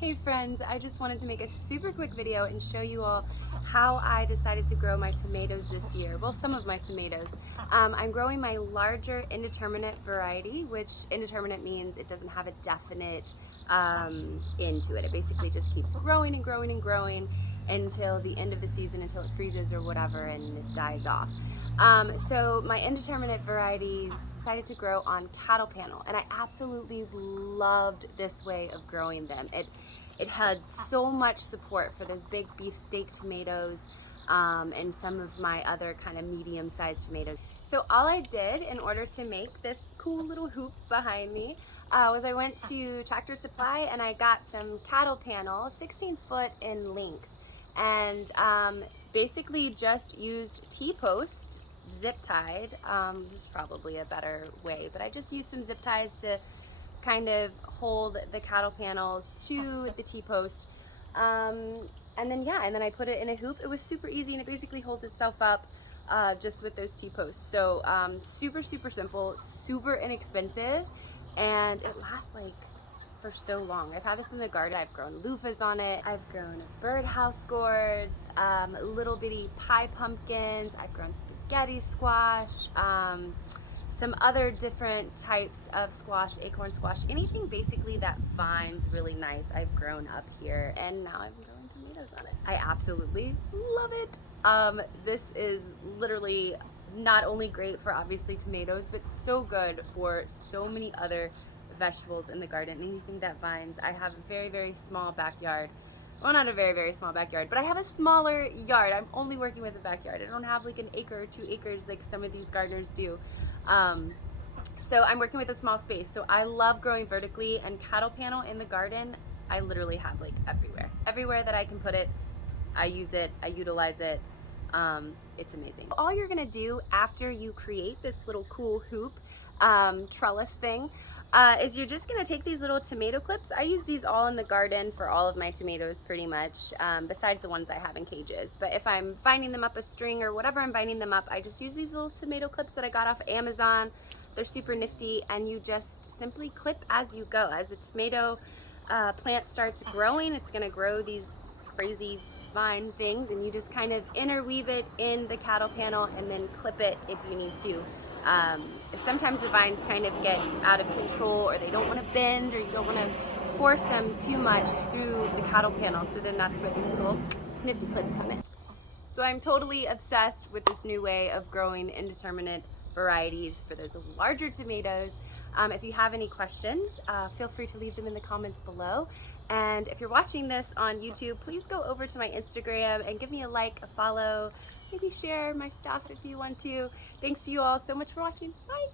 Hey friends, I just wanted to make a super quick video and show you all how I decided to grow my tomatoes this year. Well, some of my tomatoes. I'm growing my larger indeterminate variety, which indeterminate means it doesn't have a definite end to it. It basically just keeps growing and growing and growing until the end of the season, until it freezes or whatever and it dies off. So my indeterminate varieties decided to grow on cattle panel, and I absolutely loved this way of growing them. It had so much support for those big beefsteak tomatoes and some of my other kind of medium-sized tomatoes. So all I did in order to make this cool little hoop behind me was I went to Tractor Supply and I got some cattle panel, 16 foot in length, and basically just used T-post zip tied. This is probably a better way, but I just used some zip ties to kind of hold the cattle panel to the T-post. And then I put it in a hoop. It was super easy and it basically holds itself up just with those T-posts. So super simple, super inexpensive, and it lasts like for so long. I've had this in the garden. I've grown loofahs on it. I've grown birdhouse gourds, little bitty pie pumpkins. I've grown spaghetti squash, some other different types of squash, acorn squash, anything basically that vines really nice. I've grown up here, and now I'm growing tomatoes on it. I absolutely love it. This is literally not only great for obviously tomatoes, but so good for so many other vegetables in the garden, anything that vines. I have a very small backyard. Well, not a very small backyard, but I have a smaller yard. I'm only working with a backyard. I don't have like an acre or 2 acres like some of these gardeners do. So I'm working with a small space. So I love growing vertically, and cattle panel in the garden, I literally have like everywhere. Everywhere that I can put it, I use it, I utilize it. It's amazing. All you're gonna do after you create this little cool hoop trellis thing is you're just gonna take these little tomato clips. I use these all in the garden for all of my tomatoes pretty much, besides the ones I have in cages. But if I'm binding them up a string or whatever I'm binding them up, I just use these little tomato clips that I got off Amazon. They're super nifty, and you just simply clip as you go. As the tomato plant starts growing, it's gonna grow these crazy vine things, and you just kind of interweave it in the cattle panel and then clip it if you need to. Sometimes the vines kind of get out of control, or they don't want to bend, or you don't want to force them too much through the cattle panel, so then that's where these little nifty clips come in. So I'm totally obsessed with this new way of growing indeterminate varieties for those larger tomatoes. If you have any questions, feel free to leave them in the comments below. And if you're watching this on YouTube, please go over to my Instagram and give me a like, a follow, maybe share my stuff if you want to. Thanks to you all so much for watching. Bye!